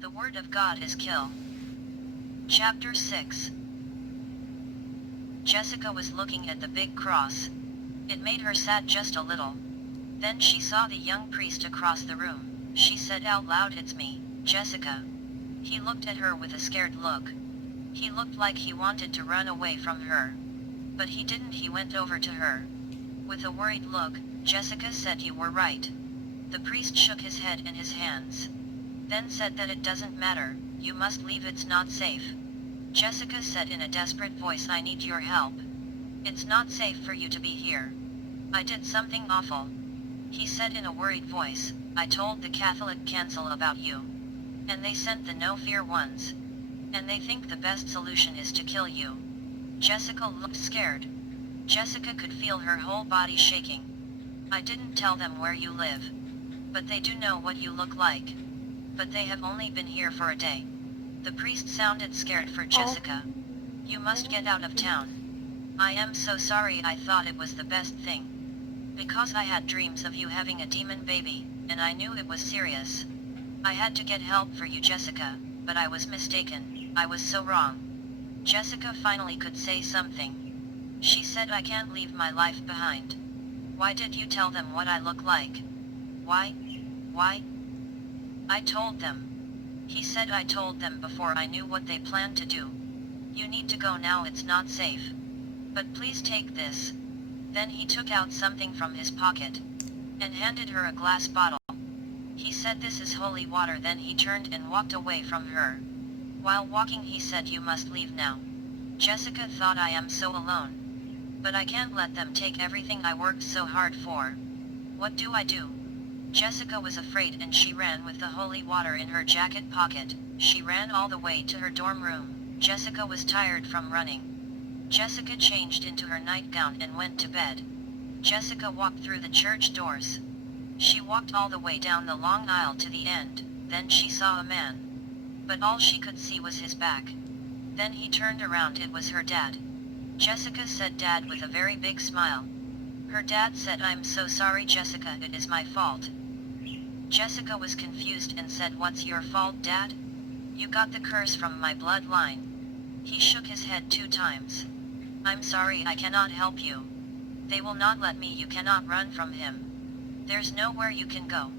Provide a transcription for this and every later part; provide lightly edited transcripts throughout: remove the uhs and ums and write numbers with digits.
The word of God is kill. Chapter 6. Jessica was looking at the big cross. It made her sad just a little. Then she saw the young priest across the room. She said out loud, "It's me, Jessica." He looked at her with a scared look. He looked like he wanted to run away from her. But he didn't. He went over to her. With a worried look, Jessica said, "You were right." The priest shook his head and his hands. Then said that it doesn't matter, you must leave, it's not safe. Jessica said in a desperate voice, "I need your help. It's not safe for you to be here. I did something awful." He said in a worried voice, "I told the Catholic council about you. And they sent the no fear ones. And they think the best solution is to kill you." Jessica looked scared. Jessica could feel her whole body shaking. "I didn't tell them where you live. But they do know what you look like. But they have only been here for a day." The priest sounded scared for Jessica. "You must get out of town. I am so sorry, I thought it was the best thing. Because I had dreams of you having a demon baby, and I knew it was serious. I had to get help for you, Jessica, but I was mistaken, I was so wrong." Jessica finally could say something. She said, "I can't leave my life behind. Why did you tell them what I look like?" Why? "I told them." He said, "I told them before I knew what they planned to do. You need to go now, it's not safe. But please take this." Then he took out something from his pocket and handed her a glass bottle. He said, "This is holy water." Then he turned and walked away from her. While walking he said, "You must leave now." Jessica thought, "I am so alone. But I can't let them take everything I worked so hard for. What do I do?" Jessica was afraid and she ran with the holy water in her jacket pocket. She ran all the way to her dorm room. Jessica was tired from running. Jessica changed into her nightgown and went to bed. Jessica walked through the church doors. She walked all the way down the long aisle to the end. Then she saw a man. But all she could see was his back. Then he turned around, it was her dad. Jessica said, "Dad," with a very big smile. Her dad said, "I'm so sorry, Jessica, it is my fault." Jessica was confused and said, "What's your fault, Dad? You got the curse from my bloodline." He shook his head 2 times. "I'm sorry, I cannot help you. They will not let me, you cannot run from him. There's nowhere you can go.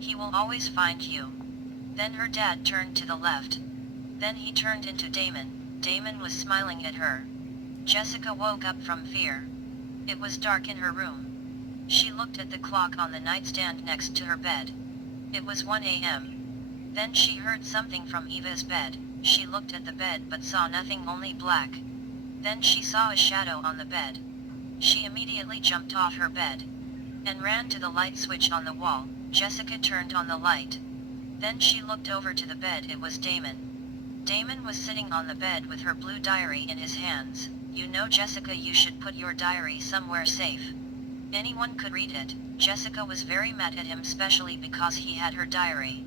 He will always find you." Then her dad turned to the left. Then he turned into Damon. Damon was smiling at her. Jessica woke up from fear. It was dark in her room. She looked at the clock on the nightstand next to her bed. It was 1 a.m. Then she heard something from Eva's bed. She looked at the bed but saw nothing, only black. Then she saw a shadow on the bed. She immediately jumped off her bed and ran to the light switch on the wall. Jessica turned on the light. Then she looked over to the bed, it was Damon. Damon was sitting on the bed with her blue diary in his hands. "You know, Jessica, you should put your diary somewhere safe. Anyone could read it." Jessica was very mad at him, especially because he had her diary.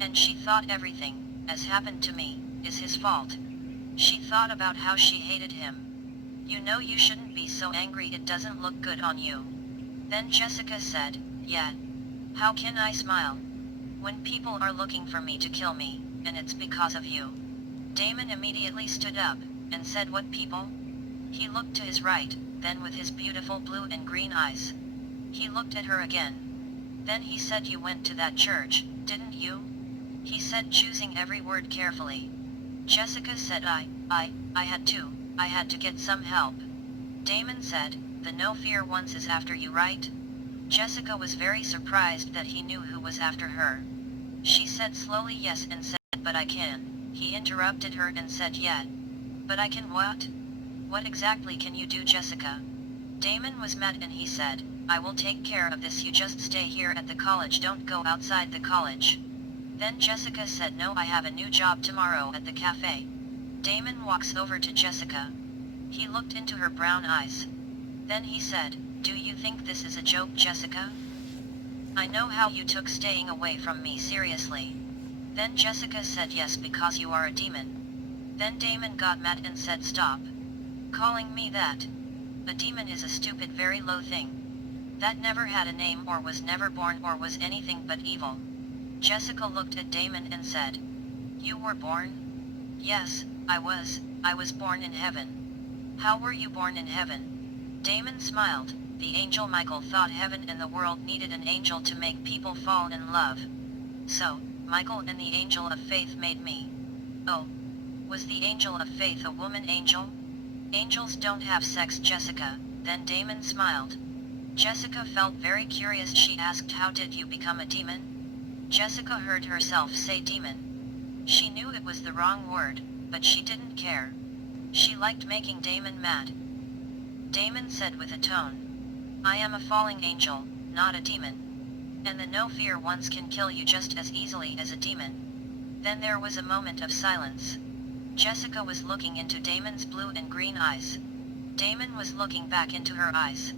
And she thought everything, as happened to me, is his fault. She thought about how she hated him. "You know, you shouldn't be so angry, it doesn't look good on you." Then Jessica said, "Yeah. How can I smile when people are looking for me to kill me, and it's because of you?" Damon immediately stood up and said, "What people?" He looked to his right, then with his beautiful blue and green eyes, he looked at her again. Then he said, "You went to that church, didn't you?" He said, choosing every word carefully. Jessica said, I had to. I had to get some help." Damon said, "The no fear ones is after you, right?" Jessica was very surprised that he knew who was after her. She said slowly yes and said, "But I can." He interrupted her and said, "Yeah. But I can what? What exactly can you do, Jessica?" Damon was mad and he said, "I will take care of this, you just stay here at the college, don't go outside the college." Then Jessica said, "No, I have a new job tomorrow at the cafe." Damon walks over to Jessica. He looked into her brown eyes. Then he said, "Do you think this is a joke, Jessica? I know how you took staying away from me seriously." Then Jessica said, "Yes, because you are a demon." Then Damon got mad and said, "Stop calling me that. A demon is a stupid, very low thing. That never had a name or was never born or was anything but evil." Jessica looked at Damon and said, "You were born?" "Yes, I was born in heaven." "How were you born in heaven?" Damon smiled. "The angel Michael thought heaven and the world needed an angel to make people fall in love. So, Michael and the angel of faith made me." "Oh. Was the angel of faith a woman angel?" "Angels don't have sex, Jessica." Then Damon smiled. Jessica felt very curious. She asked, "How did you become a demon?" Jessica heard herself say demon. She knew it was the wrong word, but she didn't care. She liked making Damon mad. Damon said with a tone, "I am a falling angel, not a demon. And the no fear ones can kill you just as easily as a demon." Then there was a moment of silence. Jessica was looking into Damon's blue and green eyes. Damon was looking back into her eyes.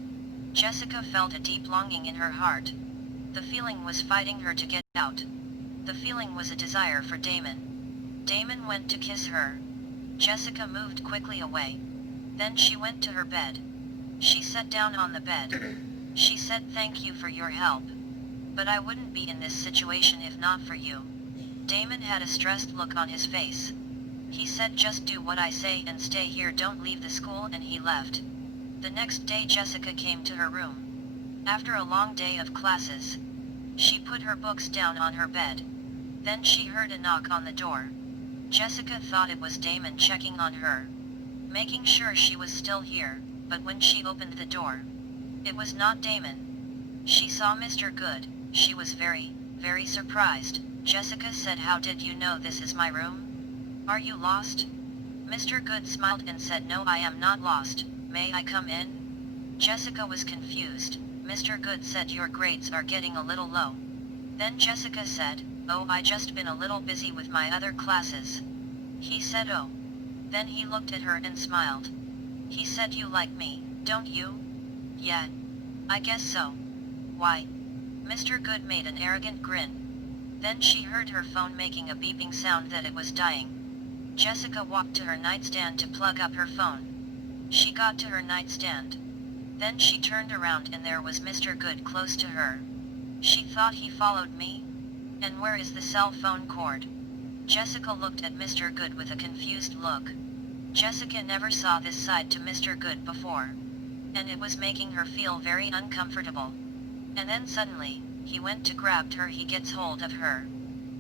Jessica felt a deep longing in her heart. The feeling was fighting her to get out. The feeling was a desire for Damon. Damon went to kiss her. Jessica moved quickly away. Then she went to her bed. She sat down on the bed. She said, "Thank you for your help. But I wouldn't be in this situation if not for you." Damon had a stressed look on his face. He said, "Just do what I say and stay here, don't leave the school," and he left. The next day Jessica came to her room. After a long day of classes, she put her books down on her bed. Then she heard a knock on the door. Jessica thought it was Damon checking on her, making sure she was still here, but when she opened the door, it was not Damon. She saw Mr. Good. She was very, very surprised. Jessica said, "How did you know this is my room? Are you lost?" Mr. Good smiled and said, "No, I am not lost. May I come in?" Jessica was confused. Mr. Good said, "Your grades are getting a little low." Then Jessica said, "Oh, I just been a little busy with my other classes." He said, "Oh." Then he looked at her and smiled. He said, "You like me, don't you?" "Yeah. I guess so." "Why?" Mr. Good made an arrogant grin. Then she heard her phone making a beeping sound that it was dying. Jessica walked to her nightstand to plug up her phone. She got to her nightstand. Then she turned around and there was Mr. Good close to her. She thought, he followed me? And where is the cell phone cord? Jessica looked at Mr. Good with a confused look. Jessica never saw this side to Mr. Good before, and it was making her feel very uncomfortable. And then suddenly, he went to grab her. He gets hold of her.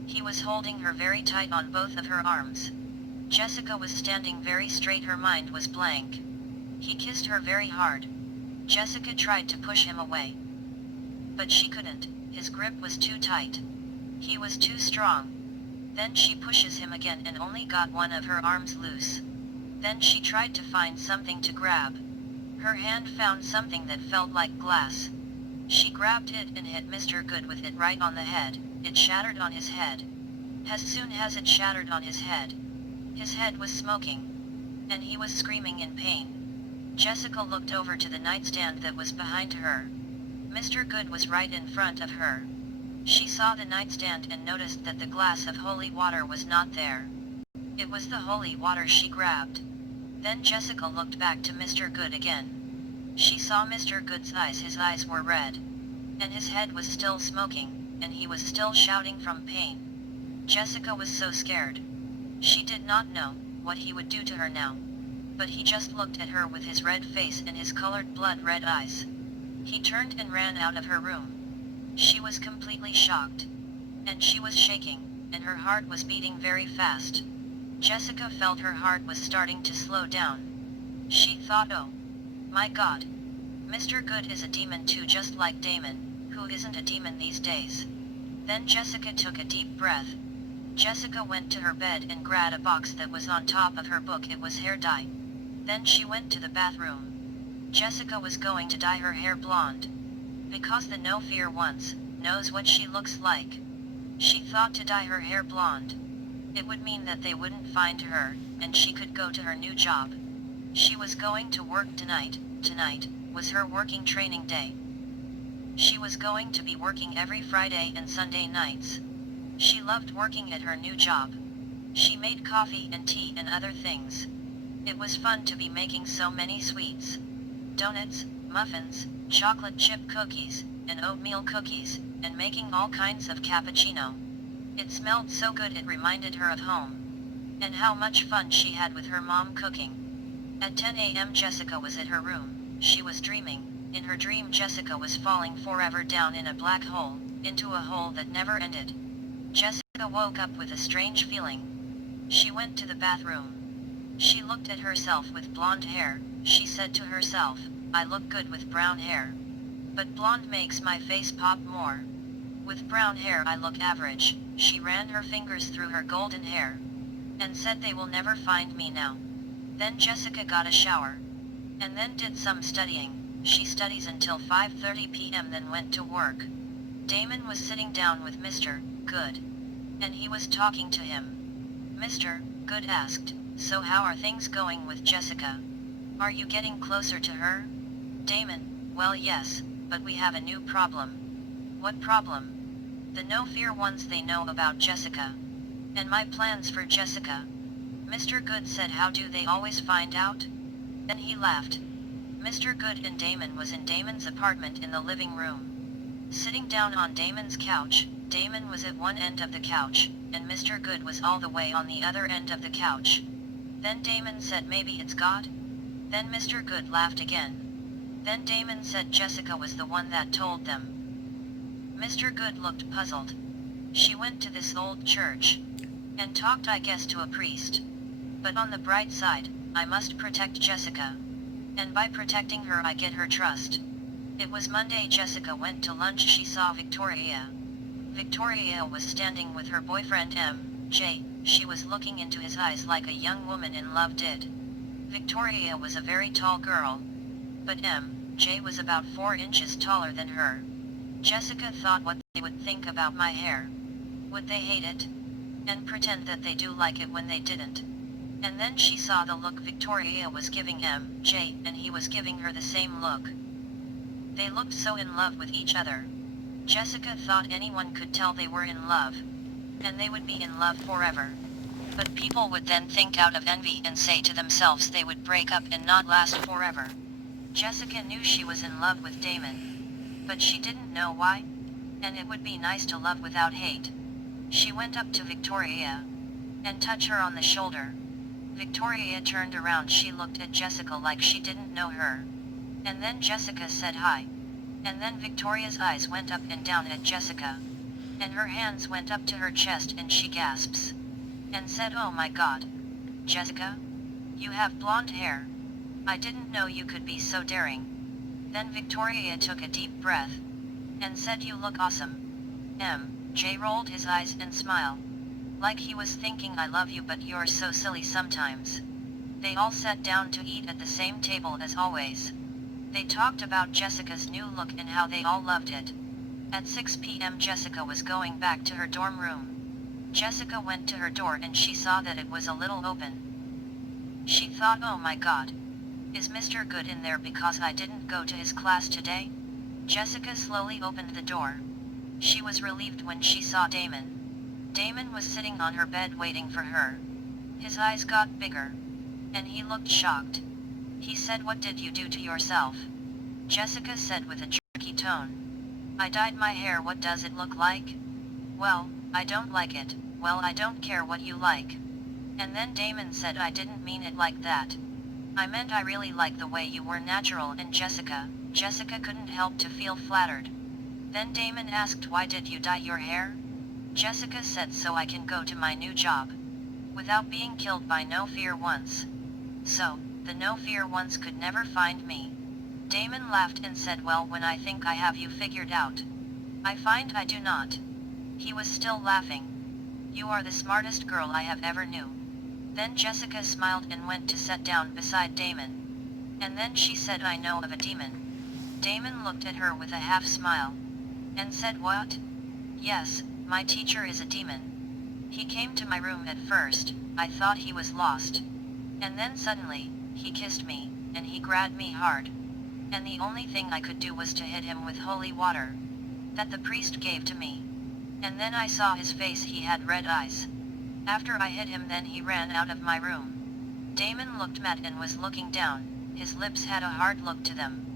He was holding her very tight on both of her arms. Jessica was standing very straight, her mind was blank. He kissed her very hard. Jessica tried to push him away, but she couldn't. His grip was too tight. He was too strong. Then she pushes him again and only got one of her arms loose. Then she tried to find something to grab. Her hand found something that felt like glass. She grabbed it and hit Mr. Good with it right on the head. It shattered on his head. As soon as it shattered on his head was smoking, and he was screaming in pain. Jessica looked over to the nightstand that was behind her. Mr. Good was right in front of her. She saw the nightstand and noticed that the glass of holy water was not there. It was the holy water she grabbed. Then Jessica looked back to Mr. Good again. She saw Mr. Good's eyes. His eyes were red, and his head was still smoking, and he was still shouting from pain. Jessica was so scared. She did not know what he would do to her now. But he just looked at her with his red face and his colored blood-red eyes. He turned and ran out of her room. She was completely shocked. And she was shaking, and her heart was beating very fast. Jessica felt her heart was starting to slow down. She thought, "Oh my God. Mr. Good is a demon too, just like Damon, who isn't a demon these days." Then Jessica took a deep breath. Jessica went to her bed and grabbed a box that was on top of her book. It was hair dye. Then she went to the bathroom. Jessica was going to dye her hair blonde, because the no fear ones knows what she looks like. She thought to dye her hair blonde, it would mean that they wouldn't find her, and she could go to her new job. She was going to work tonight. Tonight was her working training day. She was going to be working every Friday and Sunday nights. She loved working at her new job. She made coffee and tea and other things. It was fun to be making so many sweets. Donuts, muffins, chocolate chip cookies, and oatmeal cookies, and making all kinds of cappuccino. It smelled so good it reminded her of home. And how much fun she had with her mom cooking. At 10 a.m. Jessica was at her room. She was dreaming. In her dream Jessica was falling forever down in a black hole, into a hole that never ended. Jessica woke up with a strange feeling. She went to the bathroom. She looked at herself with blonde hair. She said to herself, I look good with brown hair. But blonde makes my face pop more. With brown hair I look average. She ran her fingers through her golden hair. And said they will never find me now. Then Jessica got a shower. And then did some studying. She studies until 5:30 p.m. then went to work. Damon was sitting down with Mr. Good. And he was talking to him. Mr. Good asked, so how are things going with Jessica? Are you getting closer to her? Damon, well yes, but we have a new problem. What problem? The no fear ones they know about Jessica. And my plans for Jessica. Mr. Good said how do they always find out? Then he laughed. Mr. Good and Damon was in Damon's apartment in the living room. Sitting down on Damon's couch, Damon was at one end of the couch, and Mr. Good was all the way on the other end of the couch. Then Damon said maybe it's God? Then Mr. Good laughed again. Then Damon said Jessica was the one that told them. Mr. Good looked puzzled. She went to this old church. And talked I guess to a priest. But on the bright side, I must protect Jessica. And by protecting her I get her trust. It was Monday. Jessica went to lunch. She saw Victoria. Victoria was standing with her boyfriend M.J. She was looking into his eyes like a young woman in love did. Victoria was a very tall girl. But M.J. was about 4 inches taller than her. Jessica thought what they would think about my hair. Would they hate it? And pretend that they do like it when they didn't. And then she saw the look Victoria was giving M.J. and he was giving her the same look. They looked so in love with each other. Jessica thought anyone could tell they were in love. And they would be in love forever. But people would then think out of envy and say to themselves they would break up and not last forever. Jessica knew she was in love with Damon. But she didn't know why. And it would be nice to love without hate. She went up to Victoria. And touched her on the shoulder. Victoria turned around. She looked at Jessica like she didn't know her. And then Jessica said hi. And then Victoria's eyes went up and down at Jessica. And her hands went up to her chest and she gasps. And said, oh my God. Jessica? You have blonde hair. I didn't know you could be so daring. Then Victoria took a deep breath. And said you look awesome. M.J. rolled his eyes and smiled. Like he was thinking I love you but you're so silly sometimes. They all sat down to eat at the same table as always. They talked about Jessica's new look and how they all loved it. At 6 p.m. Jessica was going back to her dorm room. Jessica went to her door and she saw that it was a little open. She thought, oh my God. Is Mr. Good in there because I didn't go to his class today? Jessica slowly opened the door. She was relieved when she saw Damon. Damon was sitting on her bed waiting for her. His eyes got bigger. And he looked shocked. He said, what did you do to yourself? Jessica said with a jerky tone. I dyed my hair. What does it look like? Well, I don't like it. Well, I don't care what you like. And then Damon said, I didn't mean it like that. I meant I really like the way you were natural. And Jessica couldn't help to feel flattered. Then Damon asked, why did you dye your hair? Jessica said, so I can go to my new job. Without being killed by no fear ones. So, the no fear ones could never find me. Damon laughed and said, well, when I think I have you figured out. I find I do not. He was still laughing. You are the smartest girl I have ever knew. Then Jessica smiled and went to sit down beside Damon. And then she said, I know of a demon. Damon looked at her with a half smile. And said, what? Yes, my teacher is a demon. He came to my room at first. I thought he was lost. And then suddenly, he kissed me, and he grabbed me hard. And the only thing I could do was to hit him with holy water. That the priest gave to me. And then I saw his face. He had red eyes. After I hit him, then he ran out of my room. Damon looked mad and was looking down. His lips had a hard look to them.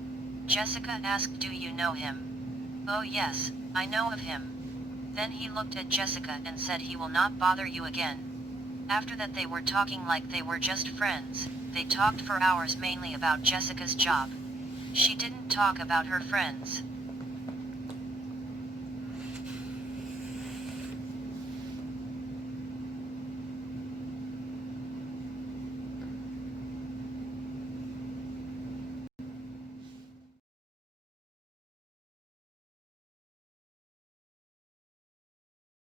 Jessica asked, do you know him? Oh yes, I know of him. Then he looked at Jessica and said he will not bother you again. After that they were talking like they were just friends. They talked for hours mainly about Jessica's job. She didn't talk about her friends.